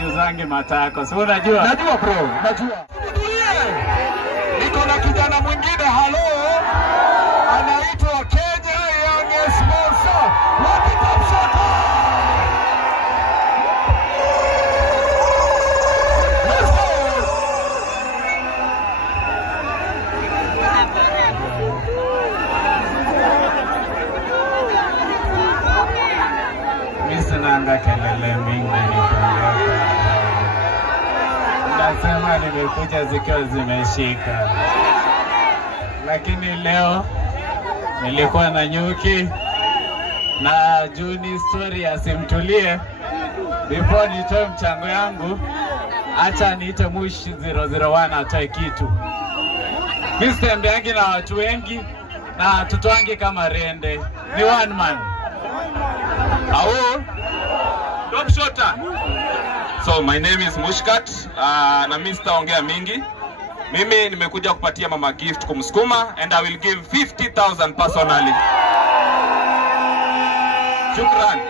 asiuzange matako. Si unajua? Najua bro, najua. Niko na kijana mwingine halo. Anaitwa Kenya Young Sponsor. Wapi Top Shota? Nanga kelele mingi nasema nimekuja zikiwa zimeshika, lakini leo nilikuwa na nyuki na Juni story asimtulie. Before nitoe mchango yangu, acha niite Mush 001 atoe kitu. Mimi na watu wengi na tutoangi kama rende, ni one man. Hello, Top Shota. So my name is Mushkat, na mimi sitaongea mingi. Mimi nimekuja kupatia mama gift kumsukuma, and I will give 50,000 personally. Shukran.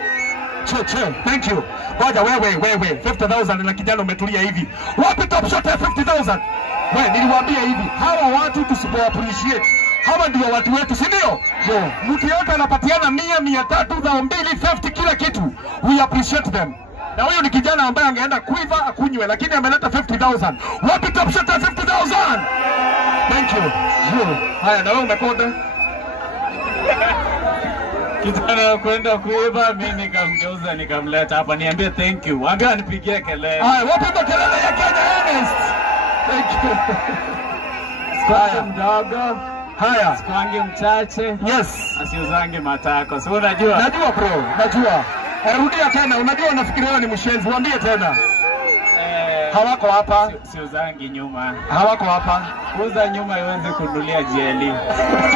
Che, thank you. Ngoja wewe 50,000 na kijana umetulia hivi. Wapi Top Shota 50,000? Wewe niliwaambia hivi, hawa watu tusipo appreciate. Hawa ndio watu wetu, si ndio? Mtu yote anapatiana 100, 300, 250 kila kitu. We appreciate them. Na huyo ni kijana ambaye angeenda kuiva akunywe, lakini ameleta 50,000. Wapi Top Shota 50,000? Thank you. Haya, na wewe umekonda. Kijana kwenda kuiva, mimi nikamgeuza nikamleta hapa niambie thank you. Waambie anipigie kelele. Haya, wapi kelele ya Kenya Ernest? Thank you. Squad mdogo. Haya, Sikwangi mchache. Yes. Asiuzange matako. Si unajua? Najua bro, najua. Rudia tena, unajua nafikiria ni mshenzi. Waambie tena. Hawako hapa. Siuzangi nyuma. Hawako hapa. Uza nyuma iweze kununulia GLE.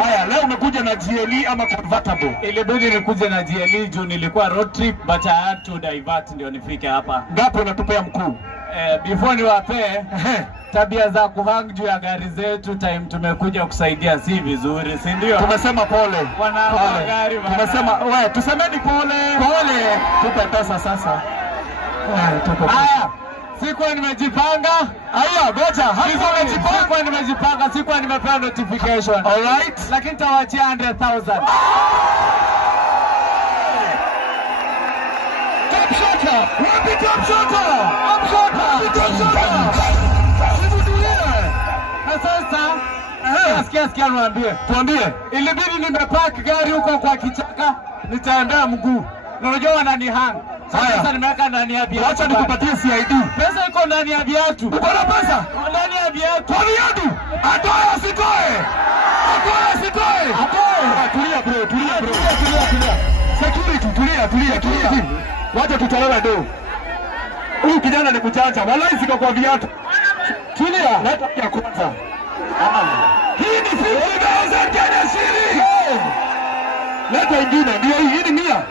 Haya, leo umekuja na GLE ama convertible? Ilibidi nikuje na GLE juu nilikuwa road trip, but I had to divert ndio nifike hapa. Ngapi unatupea mkuu? Before niwape tabia za kuhang juu ya gari zetu, time tumekuja kusaidia si vizuri, si ndio? Tumesema pole. Wana gari bana. Tumesema wewe tusemeni pole. Pole. Tupe pesa sasa. Tupe pesa. Haya. Sikuwa nimejipanga. Haya, goja. Sikuwa nimejipanga, sikuwa nimepewa notification. Alright. Lakini tawaachia 100,000. Top Shota. Wapi Top Shota? Top Shota. Na sasa, sikia niwaambie. Tuambie. Ilibidi nimepark gari huko kwa kichaka, nitaendea mguu. Unajua wananihang. Sasa nimeweka ndani ya viatu. Acha nikupatie CID. Pesa iko ndani ya viatu. Uko na pesa? Ndani ya viatu. Kwa viatu? Atoe asitoe. Tulia bro. Security, tulia. Wacha tutolewe do. Huyu kijana ni mjanja. Wallahi siko kwa viatu. Tulia. Leta ya kwanza. Hii ni 50,000 Kenya shilingi. Leta ingine. Ndio hii ni 100.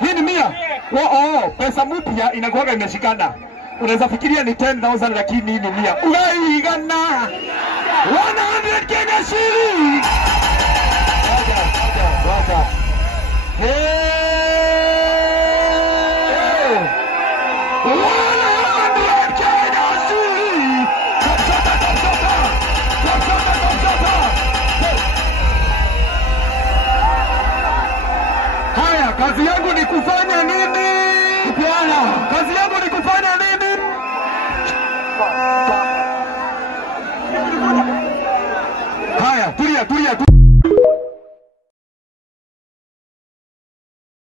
Hii ni 100. Pesa mpya inakuwa imeshikana. Unaweza fikiria ni 10,000 lakini hii ni 100. Unaigana. 100 Kenya shilingi. Wacha. Haya, kazi yangu ni kufanya nini? Kupiana. Kazi yangu ni kufanya nini? Haya, tulia.